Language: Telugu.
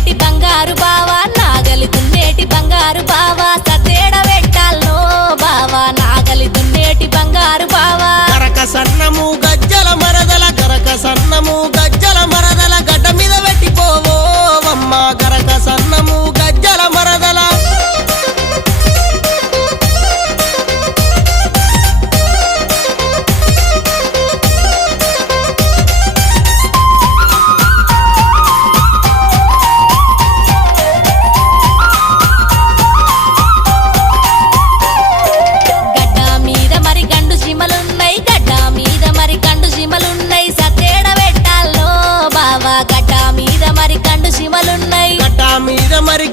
దున్నేటి బంగారు బావా నాగలి దున్నేటి బంగారు బావా సతేడ వెట్టాల్లో బావా నాగలి దున్నేటి బంగారు బావా గరక సన్నము గజ్జల మరదల గరక సన్నము గజ్జల మరదల గడ్డ మీద పెట్టిపోవమ్మ గరక సన్నము గజ్జల మరదల గడ్డ మీద మరి